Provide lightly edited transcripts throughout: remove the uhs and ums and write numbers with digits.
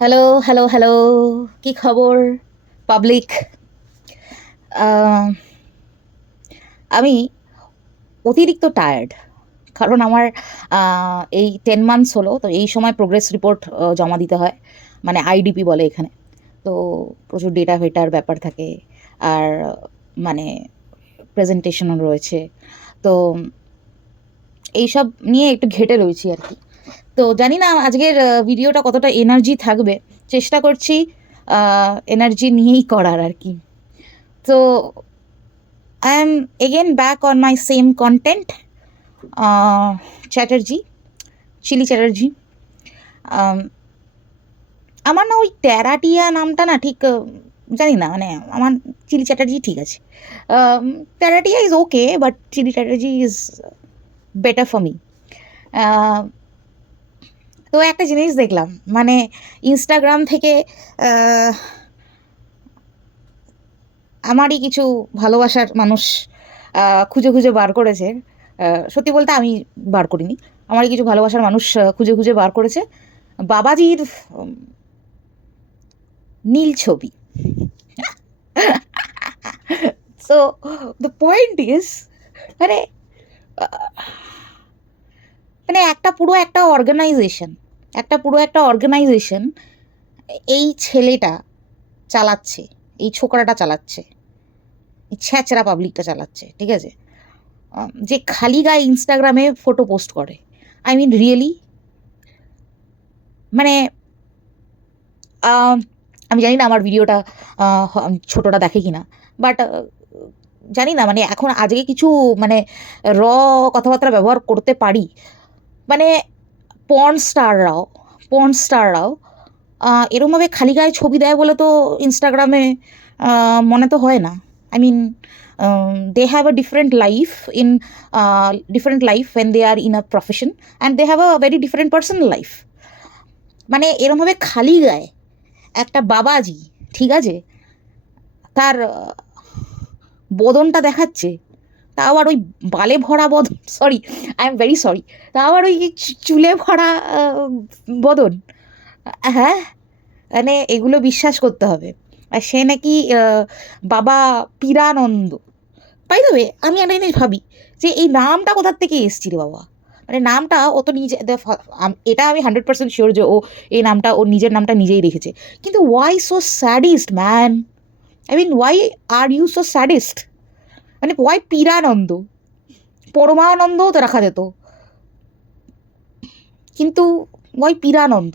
Hello, hello, hello. কি খবর public? আ আমি অতিরিক্ত টায়ার্ড। কারণ আমার আ এই 10 মান্থস হলো। তো এই সময় প্রোগ্রেস রিপোর্ট জমা দিতে হয়। মানে আইডিপি বলে এখানে। তো প্রচুর ডেটা-ফেটার ব্যাপার থাকে। আর মানে প্রেজেন্টেশনও রয়েছে। তো এইসব নিয়ে একটু ঘেঁটে রয়েছি আরকি। তো জানি না আজকের ভিডিওটা কতটা এনার্জি থাকবে। চেষ্টা করছি আ এনার্জি নিয়েই করার আরকি। তো I am again back on my same content. Chatterjee, chilli Chatterjee. আম আমার না ওই টেরাটিয়া নামটা না ঠিক জানি না মানে আমার চিলি চ্যাটার্জি ঠিক আছে। আম টেরাটিয়া is okay but chilli Chatterjee is better for me. আ তো একটা জিনিস দেখলাম মানে Instagram থেকে আ আমারই কিছু ভালোবাসার মানুষ খুঁজে বার করেছে। আ সত্যি বলতে আমি বার করিনি। আমারই কিছু ভালোবাসার মানুষ খুঁজে বার করেছে বাবাজির উম নীল ছবি। সো দ্য পয়েন্ট ইজ মানে আ মানে একটা পুরো একটা অর্গানাইজেশন এই ছেলেটা চালাচ্ছে, এই ছোকরাটা চালাচ্ছে, এই ছ্যাচরা পাবলিকটা চালাচ্ছে। ঠিক আছে? যে খালি গায়ে ইনস্টাগ্রামে ফটো পোস্ট করে। আই মিন রিয়েলি মানে আ আমি জানি না আমার ভিডিওটা আ হ ছোটরা দেখে কিনা। বাট জানি না মানে এখন আজকে কিছু মানে র কথাবার্তা ব্যবহার করতে পারি। মানে পর্ন স্টাররাও পর্ন স্টাররাও এরমভাবে খালি গায়ে ছবি দেয় বলে তো ইনস্টাগ্রামে আ মনে তো হয় না। I mean they have a different life when they are in a profession and they have a very different personal life. মানে এরমভাবে খালি গায়ে একটা বাবাজি, ঠিক আছে? তার বদনটা দেখাচ্ছে। তাও আবার ওই বালে ভরা বদন sorry, I am very sorry. তাও আবার ওই চুলে ভরা আ বদন। হ্যাঁ? মানে এগুলো বিশ্বাস করতে হবে। আর সে নাকি বাবা পীরানন্দ। বাই দ্য ওয়ে আমি একটা জিনিস ভাবি যে এই নামটা কোথা থেকে এসছে রে বাবা? মানে নামটা ও তো নিজে দে ফ এটা আমি 100% সিওর যে ও এই নামটা ওর নিজের নামটা নিজেই রেখেছে। কিন্তু why so sadist man? I mean why are you so sadist? মানে why পীরানন্দ? পরমানন্দও তো রাখা যেত। কিন্তু why পীরানন্দ?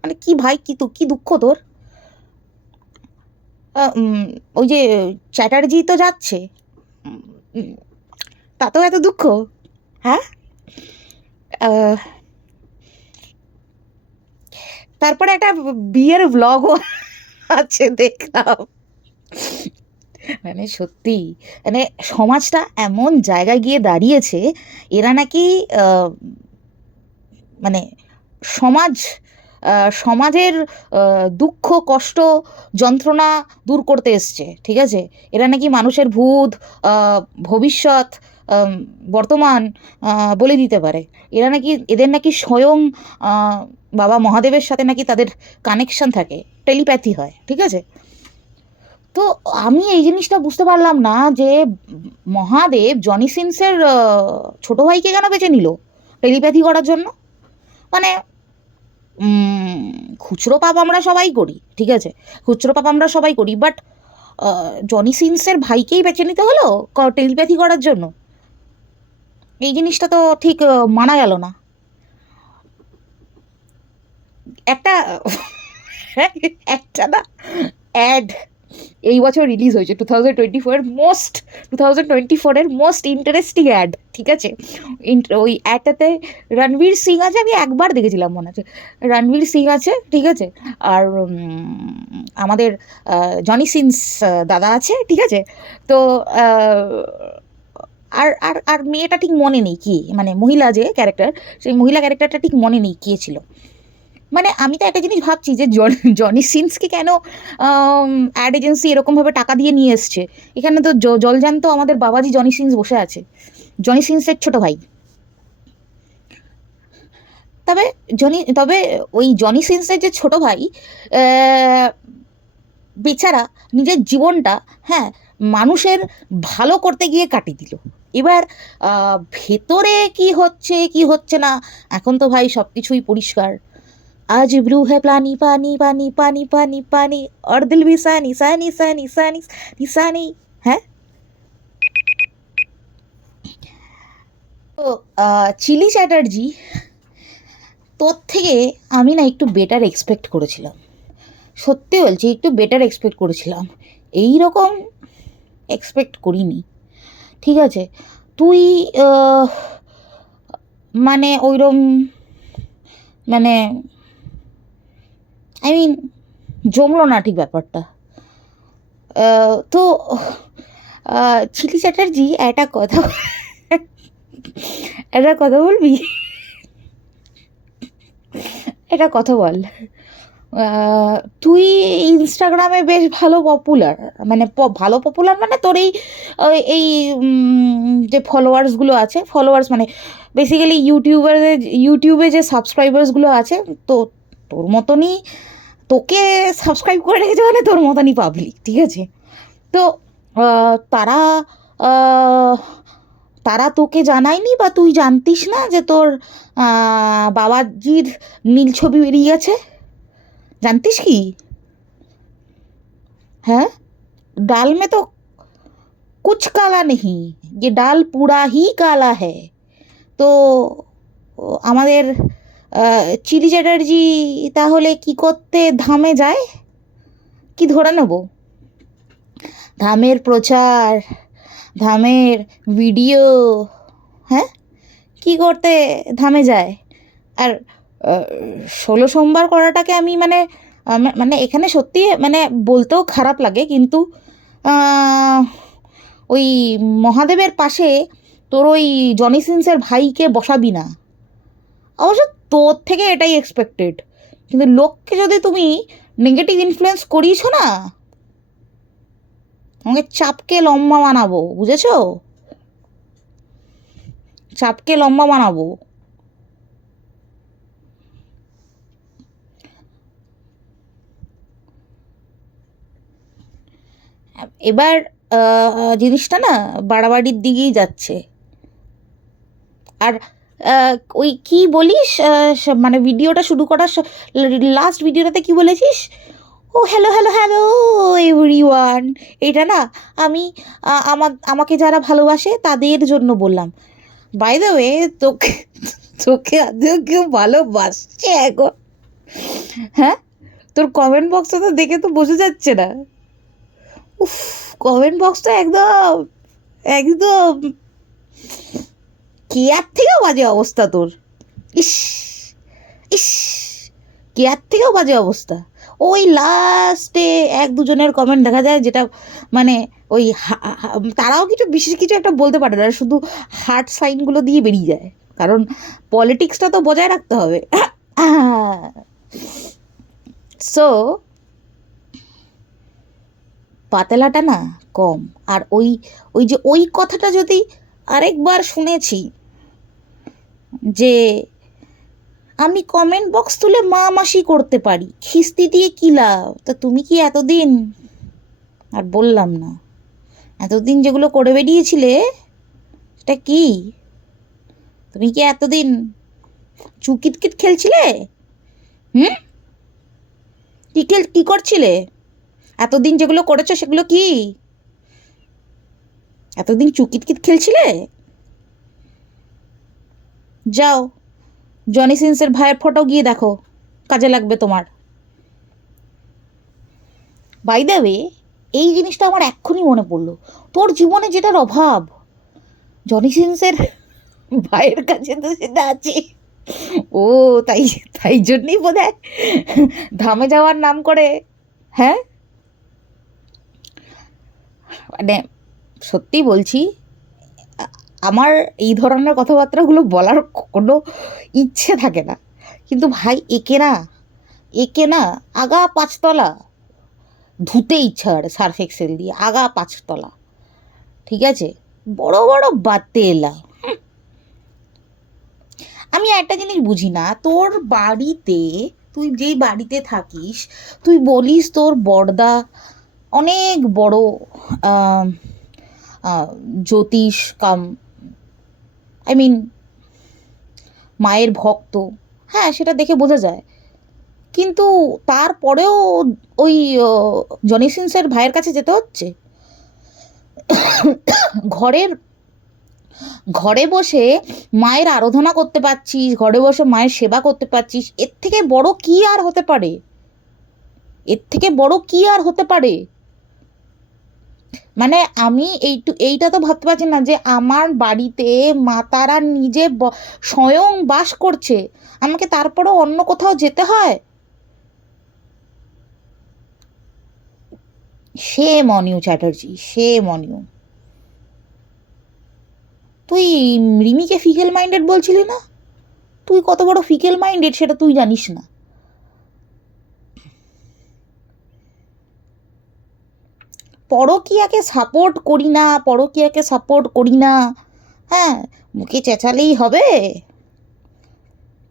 মানে কি ভাই কি দুঃখ তোর? ওই যে চ্যাটার্জি তো যাচ্ছে। উম উম তাতেও এত দুঃখ? হ্যাঁ? আহ তারপরে একটা বিয়ের ভ্লগও আছে দেখলাম। মানে সত্যি মানে সমাজটা এমন জায়গায় গিয়ে দাঁড়িয়েছে, এরা নাকি আ মানে সমাজ আ সমাজের দুঃখ, কষ্ট, যন্ত্রণা দূর করতে এসছে। ঠিক আছে? এরা নাকি মানুষের ভূত, আ ভবিষ্যৎ, আম বর্তমান আ বলে দিতে পারে। এদের নাকি স্বয়ং আ বাবা মহাদেবের সাথে নাকি তাদের কানেকশন থাকে। টেলিপ্যাথি হয়। ঠিক আছে? তো আমি এই জিনিসটা বুঝতে পারলাম না যে মহাদেব জনি সিনসের ছোট ভাইকে কেন বেছে নিল টেলিপ্যাথি করার জন্য? মানে উম খুচরো পাপ আমরা সবাই করি। ঠিক আছে? খুচরো পাপ আমরা সবাই করি। বাট আ জনি সিনসের ভাইকেই বেছে নিতে হলো টেলিপ্যাথি করার জন্য? এই জিনিসটা তো ঠিক মানা গেল না। একটা একটা না অ্যাড এই বছর রিলিজ হয়েছে 2024 এর মোস্ট ইন্টারেস্টিং অ্যাড। ঠিক আছে? ওই অ্যাডটাতে রণবীর সিং আছে, আমি একবার দেখেছিলাম মনে আছে। রণবীর সিং আছে, ঠিক আছে? আর আমাদের জনি সিনস দাদা আছে, ঠিক আছে? তো আ আর মেয়েটা ঠিক মনে নেই কি মানে মহিলা যে ক্যারেক্টার, সেই মহিলা ক্যারেক্টারটা ঠিক মনে নেই কে ছিল। মানে আমি তো একটা জিনিস ভাবছি যে জনি সিনসকে কেন অ্যাড এজেন্সি এরকমভাবে টাকা দিয়ে নিয়ে এসছে। এখানে তো জলজ্যান্ত আমাদের বাবাজি জনি সিনস বসে আছে। জনি সিনসের ছোট ভাই। তবে ওই জনি সিন্সের যে ছোট ভাই, আহ, বেচারা নিজের জীবনটা, হ্যাঁ, মানুষের ভালো করতে গিয়ে কাটিয়ে দিল। এবার ভেতরে কি হচ্ছে কি হচ্ছে না, এখন তো ভাই সব কিছুই পরিষ্কার। আজ ব্লু है पानी पानी पानी पानी पानी पानी और दिल भी सानी सानी सानी सानी सानी। হ্যাঁ, তো চিলি চ্যাটার্জি, তোর থেকে আমি না একটু বেটার এক্সপেক্ট করেছিলাম। সত্যি বলছি, একটু বেটার এক্সপেক্ট করেছিলাম, এই রকম এক্সপেক্ট করিনি। ঠিক আছে, তুই মানে ওইরকম, মানে আই মিন জমলো না ঠিক ব্যাপারটা। তো চিলি চ্যাটার্জি, একটা কথা বলবি, একটা কথা বল। তুই ইনস্টাগ্রামে বেশ ভালো পপুলার, মানে ভালো পপুলার মানে তোর এই যে ফলোয়ার্সগুলো আছে, ফলোয়ার্স মানে বেসিক্যালি ইউটিউবে যে সাবস্ক্রাইবার্সগুলো আছে, তো তোর মতনই, তোকে সাবস্ক্রাইব করে রেখেছে মানে তোর মতনই পাবলিক, ঠিক আছে? তো তারা তারা তোকে জানায়নি, বা তুই জানতিস না যে তোর বাবাজির নীল ছবি বেরিয়ে গেছে? জানতিস কি? হ্যাঁ, ডাল মে তো কুছ কালা নেই, ये ডাল পুরা হি কালা है। তো আমাদের চিলি চ্যাটার্জি তাহলে কি করতে ধামে যায়? কি ধরে নেব? ধামের প্রচার, ধামের ভিডিও, হ্যাঁ, কি করতে ধামে যায়? আর 16 সোমবার করাটাকে আমি মানে এখানে সত্যি মানে বলতেও খারাপ লাগে, কিন্তু ওই মহাদেবের পাশে তোর ওই জনি সিন্সের ভাইকে বসাবি না। অবশ্য তোর থেকে এটাই এক্সপেক্টেড, কিন্তু লোককে যদি তুমি নেগেটিভ ইনফ্লুয়েন্স করিয়েছো না, আমাকে চাপকে লম্বা বানাবো, বুঝেছো? চাপকে লম্বা বানাবো। এবার জিনিসটা না বাড়াবাড়ির দিকেই যাচ্ছে। আর ওই কি বলিস, মানে ভিডিওটা শুরু করার লাস্ট ভিডিওটাতে কি বলেছিস? ও হ্যালো হ্যালো হ্যালো এভরিওয়ান, এটা না আমি আমাকে যারা ভালোবাসে তাদের জন্য বললাম। বাই দ্য ওয়ে, তোকে তোকে আদৌ কেউ ভালোবাসছে এখন? হ্যাঁ, তোর কমেন্ট বক্সটা তো দেখে তো বোঝা যাচ্ছে না। উফ, কমেন্ট বক্সটা একদম একদম কেয়ার থেকেও বাজে অবস্থা তোর। ইস, ইস, কেয়ার থেকেও বাজে অবস্থা। ওই লাস্টে এক দুজনের কমেন্ট দেখা যায়, যেটা মানে ওই তারাও কিছু বিশেষ কিছু একটা বলতে পারে না, শুধু হার্ট সাইনগুলো দিয়ে বেরিয়ে যায়, কারণ পলিটিক্সটা তো বজায় রাখতে হবে। সো পাতলাটা না কম। আর ওই ওই যে ওই কথাটা যদি আরেকবার শুনেছি, যে আমি কমেন্ট বক্স তুলে মা মাসি করতে পারি, খিস্তি দিয়ে কী লাভ? তা তুমি কি এতদিন, আর বললাম না, এতদিন যেগুলো করে বেরিয়েছিলে সেটা কি? তুমি কি এতদিন চুকিতকিত খেলছিলে? হুম, কী করছিলে এতদিন? যেগুলো করেছো সেগুলো কি? এতদিন চুকিতকিত খেলছিলে? যাও জনি সিন্সের ভাইয়ের ফটো গিয়ে দেখো, কাজে লাগবে তোমার। বাই দ্য ওয়ে, এই জিনিসটা আমার এক্ষুনি মনে পড়লো, তোর জীবনে যেটার অভাব জনি সিন্সের ভাইয়ের কাছে তো সেটা আছে। ও, তাই তাই জন্যই বোধ হয় ধামে যাওয়ার নাম করে। হ্যাঁ, মানে সত্যি বলছি, আমার এই ধরনের কথাবার্তাগুলো বলার কোনো ইচ্ছে থাকে না, কিন্তু ভাই একে না আগা 5 তলা ধুতে ইচ্ছা করে সার্ফ এক্সেল দিয়ে, আগা 5 তলা, ঠিক আছে? বড় বড় বাতেলা। আমি একটা জিনিস বুঝি না, তোর বাড়িতে, তুই যেই বাড়িতে থাকিস, তুই বলিস তোর বড়দা অনেক বড় আহ, আহ, জ্যোতিষ কাম, আই মিন মায়ের ভক্ত, হ্যাঁ সেটা দেখে বোঝা যায়, কিন্তু তারপরেও ওই জনি সিনসের ভাইয়ের কাছে যেতে হচ্ছে। ঘরের ঘরে বসে মায়ের আরাধনা করতে পারছিস, ঘরে বসে মায়ের সেবা করতে পারছিস, এর থেকে বড় কি আর হতে পারে? এর থেকে বড় কি আর হতে পারে? মানে আমি এইটা তো ভাবতে পারছি না যে আমার বাড়িতে মা তারা নিজে স্বয়ং বাস করছে, আমাকে তারপরেও অন্য কোথাও যেতে হয়। shame on you Chatterjee, shame on you। তুই রিমিকে ফিকেল মাইন্ডেড বলছিলি না? তুই কত বড় ফিকেল মাইন্ডেড সেটা তুই জানিস না। পরকীয়াকে সাপোর্ট করি না, পরকীয়াকে সাপোর্ট করি না, হ্যাঁ মুখে চেঁচালেই হবে?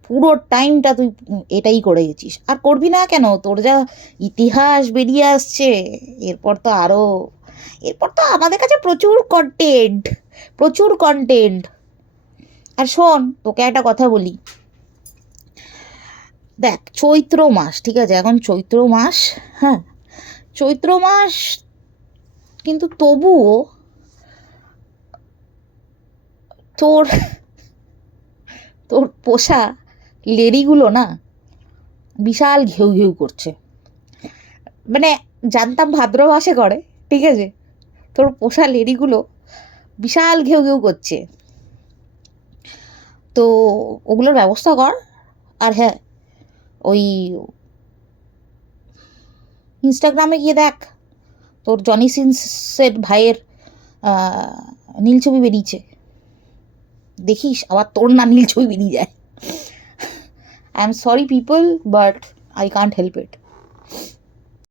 পুরো টাইমটা তুই এটাই করে গেছিস, আর করবি না কেন? তোর যা ইতিহাস বেরিয়ে আসছে, এরপর তো আরও, এরপর তো আমাদের কাছে প্রচুর কন্টেন্ট, প্রচুর কন্টেন্ট। আর শোন, তোকে একটা কথা বলি, দেখ চৈত্র মাস, ঠিক আছে এখন চৈত্র মাস, হ্যাঁ চৈত্র মাস, কিন্তু তবুও তোর তোর পোষা লেডিগুলো না বিশাল ঘেউ ঘেউ করছে। মানে জানতাম ভাদ্র মাসে করে, ঠিক আছে, তোর পোষা লেডিগুলো বিশাল ঘেউ ঘেউ করছে, তো ওগুলোর ব্যবস্থা কর। আর হ্যাঁ, ওই ইনস্টাগ্রামে গিয়ে দেখ, তোর জনি সিনসের ভাইয়ের নীল ছবি বেরিয়েছে, দেখিস আবার তোর না নীল ছবি বেরিয়ে যায়। I am sorry people, but I can't help it.